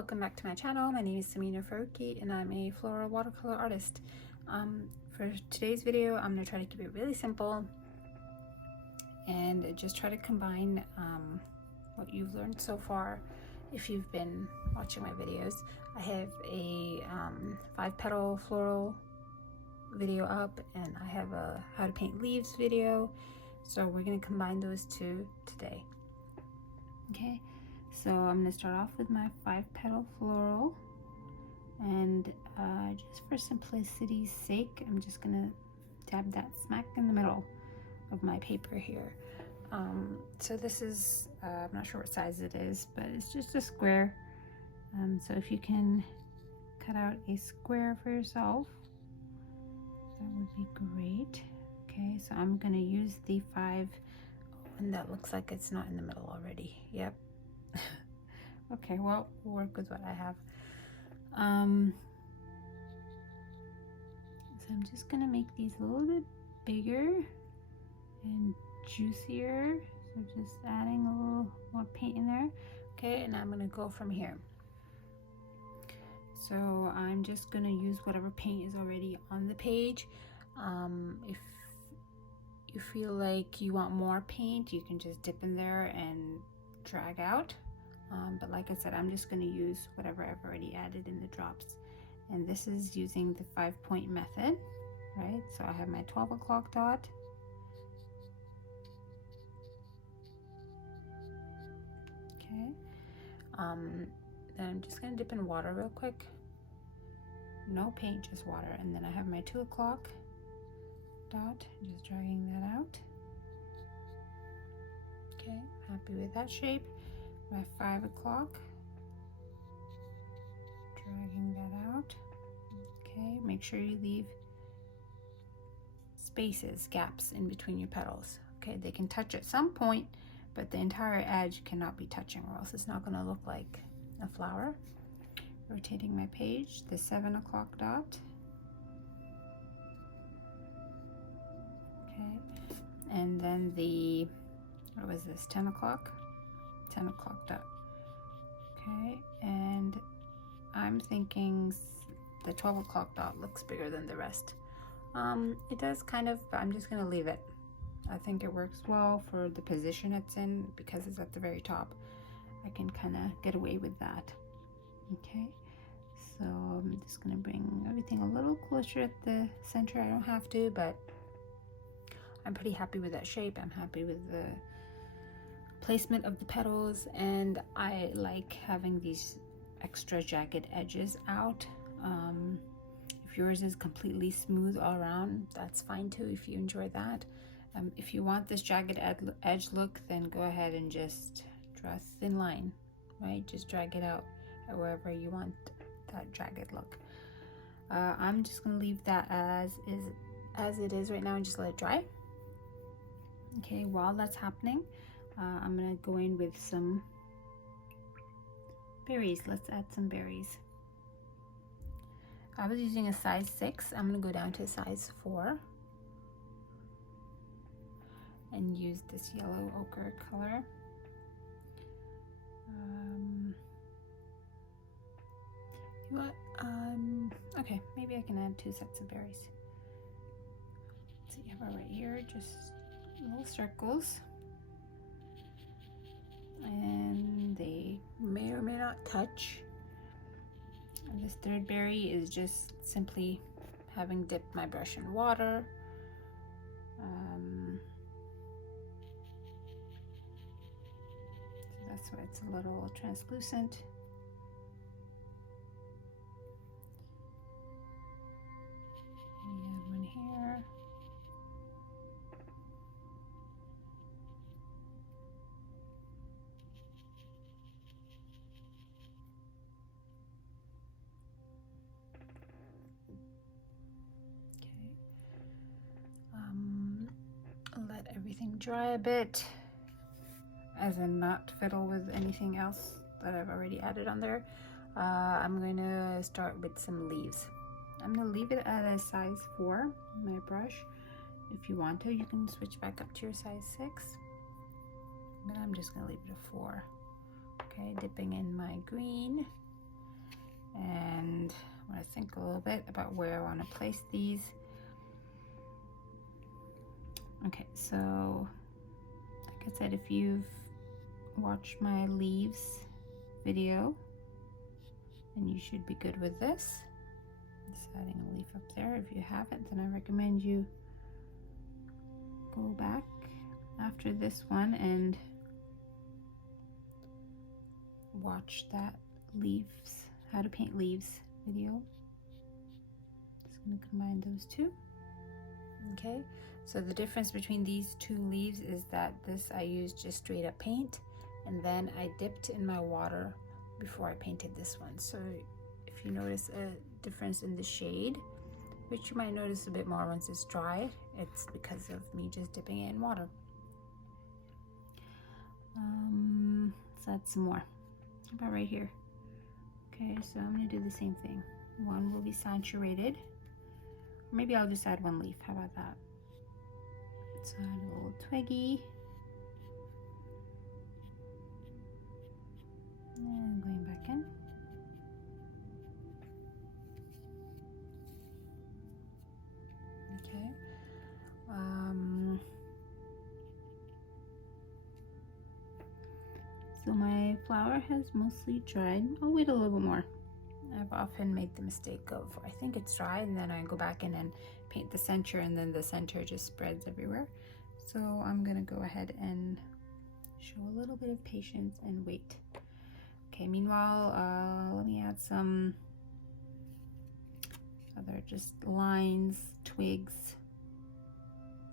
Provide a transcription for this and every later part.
welcome back to my channel. My name is Samina Faruqi and I'm a floral watercolor artist. For today's video, I'm going to try to keep it really simple and just try to combine what you've learned so far if you've been watching my videos. I have a 5-petal floral video up and I have a how to paint leaves video, so we're going to combine those two today. Okay, so I'm going to start off with my 5-petal floral, and just for simplicity's sake, I'm just going to dab that smack in the middle of my paper here. So this is, I'm not sure what size it is, but it's just a square. So if you can cut out a square for yourself, that would be great. Okay, so I'm going to use the 5. And that looks like it's not in the middle already. Yep. Okay, well, we'll work with what I have. So I'm just gonna make these a little bit bigger and juicier. So just adding a little more paint in there. Okay, and I'm gonna go from here. So I'm just gonna use whatever paint is already on the page. If you feel like you want more paint, you can just dip in there and drag out, but like I said, I'm just going to use whatever I've already added in the drops, and this is using the 5-point method, right? So I have my 12 o'clock dot, okay, then I'm just going to dip in water real quick, no paint, just water, and then I have my 2 o'clock dot, just dragging that out. Okay, happy with that shape. My 5 o'clock, dragging that out. Okay, make sure you leave spaces, gaps in between your petals. Okay, they can touch at some point, but the entire edge cannot be touching, or else it's not going to look like a flower. Rotating my page, the 7 o'clock dot. And then the, what was this, 10 o'clock? 10 o'clock dot. Okay, and I'm thinking the 12 o'clock dot looks bigger than the rest. It does kind of, but I'm just going to leave it. I think it works well for the position it's in because it's at the very top. I can kind of get away with that. Okay, so I'm just going to bring everything a little closer at the center. I don't have to, but I'm pretty happy with that shape. I'm happy with the placement of the petals, and I like having these extra jagged edges out. If yours is completely smooth all around, that's fine too if you enjoy that. If you want this jagged edge look, then go ahead and just draw a thin line, right? Just drag it out wherever you want that jagged look. I'm just going to leave that as it is right now and just let it dry. Okay, while that's happening, I'm gonna go in with some berries. Let's add some berries. I was using a size 6. I'm gonna go down to a size 4 and use this yellow ochre color. You know what? Okay, maybe I can add 2 sets of berries. Let's see, how about right here? Just little circles, and they may or may not touch. And this 3rd berry is just simply having dipped my brush in water. So that's why it's a little translucent. And one here. Let everything dry a bit, as in not fiddle with anything else that I've already added on there. I'm going to start with some leaves. I'm going to leave it at a size 4, my brush. If you want to, you can switch back up to your size 6, but I'm just going to leave it at 4. Okay, dipping in my green. and I want to think a little bit about where I want to place these. Okay, so like I said, if you've watched my leaves video, then you should be good with this. Just adding a leaf up there. If you haven't, then I recommend you go back after this one and watch that leaves, how to paint leaves video. Just gonna combine those two. Okay, so the difference between these two leaves is that this I used just straight up paint, and then I dipped in my water before I painted this one. So if you notice a difference in the shade, which you might notice a bit more once it's dry, it's because of me just dipping it in water. Let's add some more. How about right here? Okay, so I'm gonna do the same thing. One will be saturated. Maybe I'll just add one leaf. How about that? So add a little twiggy. And going back in. Okay. So my flower has mostly dried. I'll wait a little bit more. I've often made the mistake of, I think it's dry, and then I go back in and paint the center, and then the center just spreads everywhere. So I'm gonna go ahead and show a little bit of patience and wait. Okay, meanwhile, let me add some other just lines, twigs.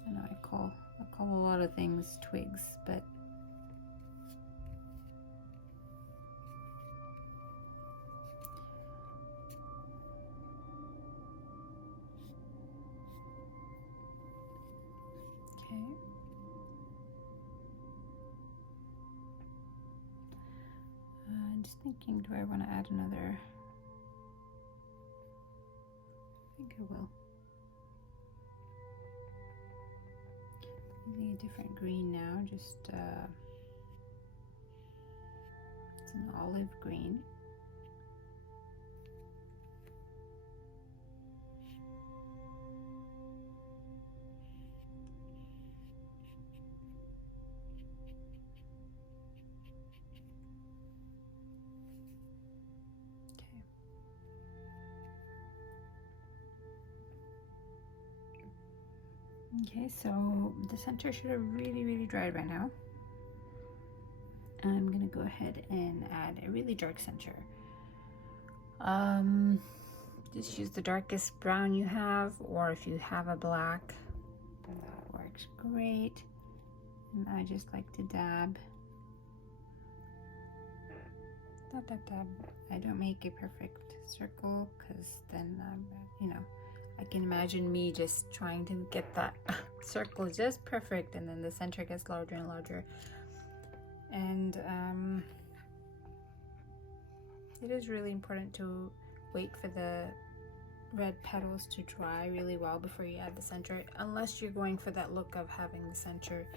I know I call a lot of things twigs, but okay. I'm just thinking, do I want to add another? I think I will. Using a different green now, just it's an olive green. Okay, so the center should have really dried by now. I'm gonna go ahead and add a really dark center. Just use the darkest brown you have, or if you have a black, that works great. And I just like to dab. I don't make a perfect circle, because then you know, I can imagine me just trying to get that circle just perfect, and then the center gets larger and larger. And it is really important to wait for the red petals to dry really well before you add the center, unless you're going for that look of having the center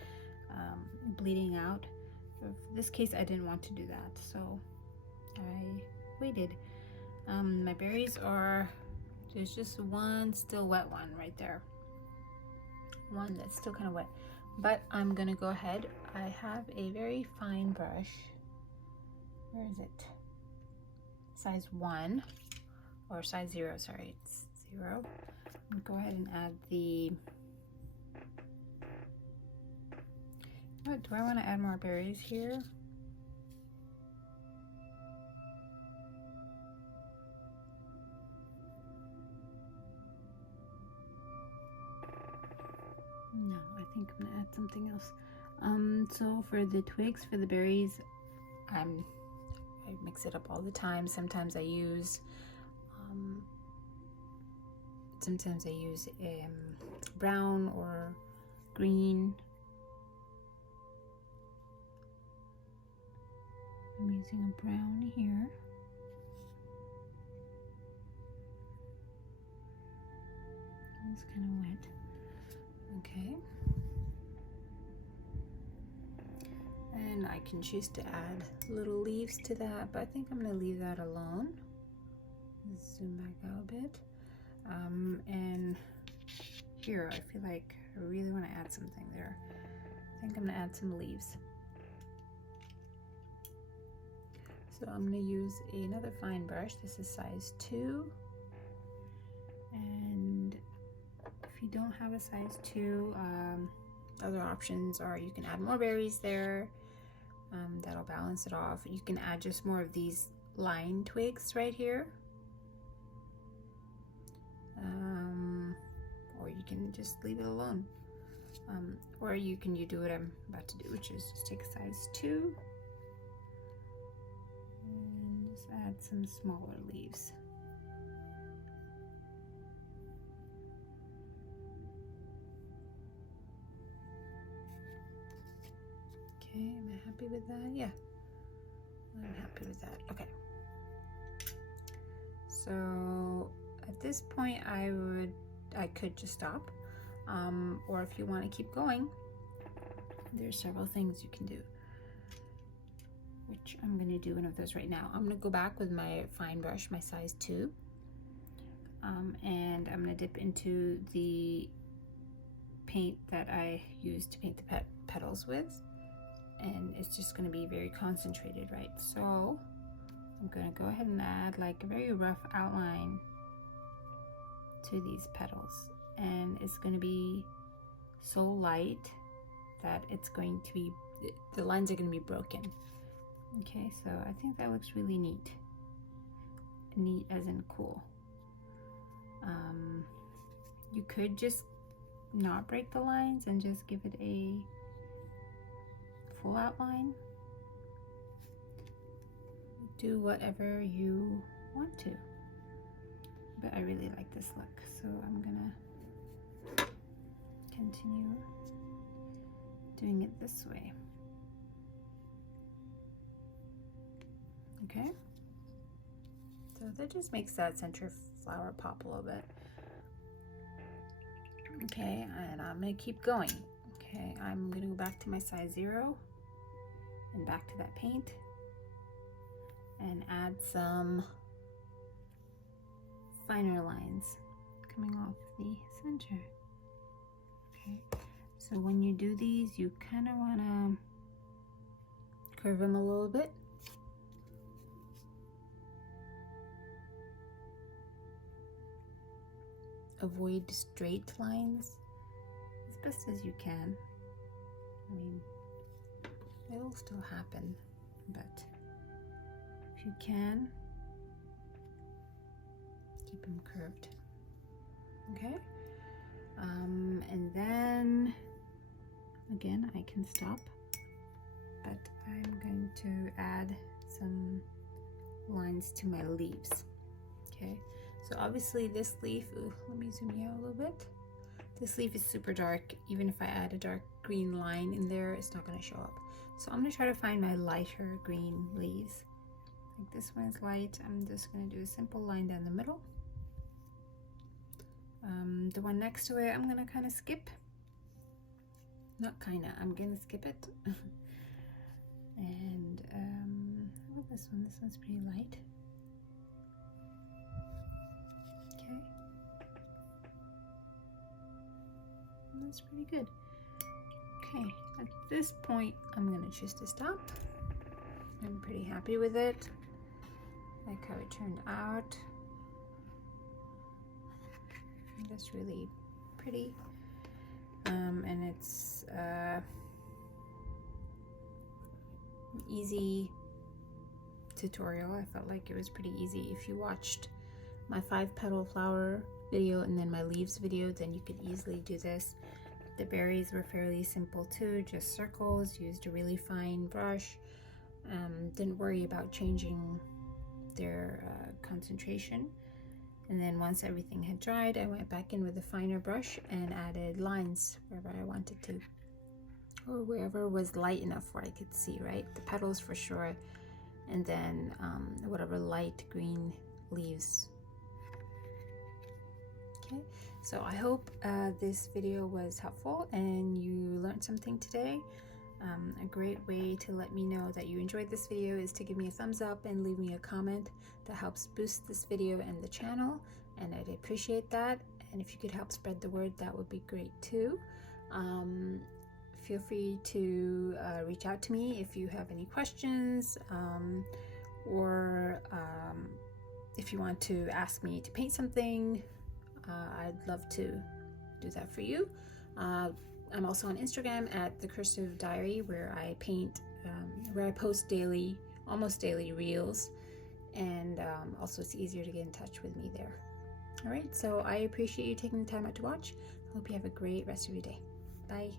bleeding out. In this case, I didn't want to do that, so I waited. My berries are, there's just one still wet one right there, one that's still kind of wet, but I'm gonna go ahead. I have a very fine brush. Where is it? Size 1 or size 0, sorry, it's 0. I'm gonna go ahead and add the, what, do I want to add more berries here? No, I think I'm gonna add something else. So for the twigs, for the berries, I mix it up all the time. Sometimes I use brown or green. I'm using a brown here. It's kind of wet. Okay. And I can choose to add little leaves to that, but I think I'm going to leave that alone. zoom back out a bit. And here, I feel like I really want to add something there. I think I'm gonna add some leaves. So I'm gonna use another fine brush. This is size 2. And if you don't have a size 2, other options are you can add more berries there. That'll balance it off. You can add just more of these line twigs right here. Or you can just leave it alone. Or you do what I'm about to do, which is just take a size 2 and just add some smaller leaves. Okay, am I happy with that? Yeah, I'm happy with that. Okay. So at this point, I could just stop. Or if you want to keep going, there's several things you can do, which I'm going to do one of those right now. I'm going to go back with my fine brush, my size 2, and I'm going to dip into the paint that I used to paint the petals with, and it's just going to be very concentrated, right? So I'm going to go ahead and add like a very rough outline to these petals. And it's going to be so light that it's going to be, the lines are going to be broken. Okay, so I think that looks really neat. Neat as in cool. You could just not break the lines and just give it a full outline. Do whatever you want to. But I really like this look, so I'm gonna continue doing it this way. Okay, so that just makes that center flower pop a little bit. Okay, and I'm gonna keep going. Okay, I'm gonna go back to my size 0 and back to that paint and add some finer lines coming off the center. Okay, so when you do these, you kind of want to curve them a little bit. Avoid straight lines as best as you can. I mean, it'll still happen, but if you can, keep them curved. Okay, and then again I can stop, but I'm going to add some lines to my leaves. Okay, so obviously this leaf, ooh, let me zoom here a little bit. This leaf is super dark. Even if I add a dark green line in there, it's not going to show up. So I'm going to try to find my lighter green leaves. Like this one is light. I'm just going to do a simple line down the middle. The one next to it, I'm going to kind of skip. Not kind of, I'm going to skip it. And how about this one? This one's pretty light. Okay. That's pretty good. Okay, at this point, I'm going to choose to stop. I'm pretty happy with it. Like how it turned out. That's really pretty. And it's easy tutorial. I felt like it was pretty easy. If you watched my 5-petal flower video and then my leaves video, then you could easily do this. The berries were fairly simple too, just circles, used a really fine brush. Didn't worry about changing their concentration. And then once everything had dried, I went back in with a finer brush and added lines wherever I wanted to, or wherever was light enough where I could see, right? The petals for sure, and then whatever light green leaves. Okay, so I hope this video was helpful and you learned something today. A great way to let me know that you enjoyed this video is to give me a thumbs up and leave me a comment. That helps boost this video and the channel, and I'd appreciate that. And if you could help spread the word, that would be great too. Feel free to reach out to me if you have any questions, or if you want to ask me to paint something. I'd love to do that for you. I'm also on Instagram at The Cursive Diary, where I paint, where I post daily, almost daily reels, and also it's easier to get in touch with me there. All right, so I appreciate you taking the time out to watch. I hope you have a great rest of your day. Bye.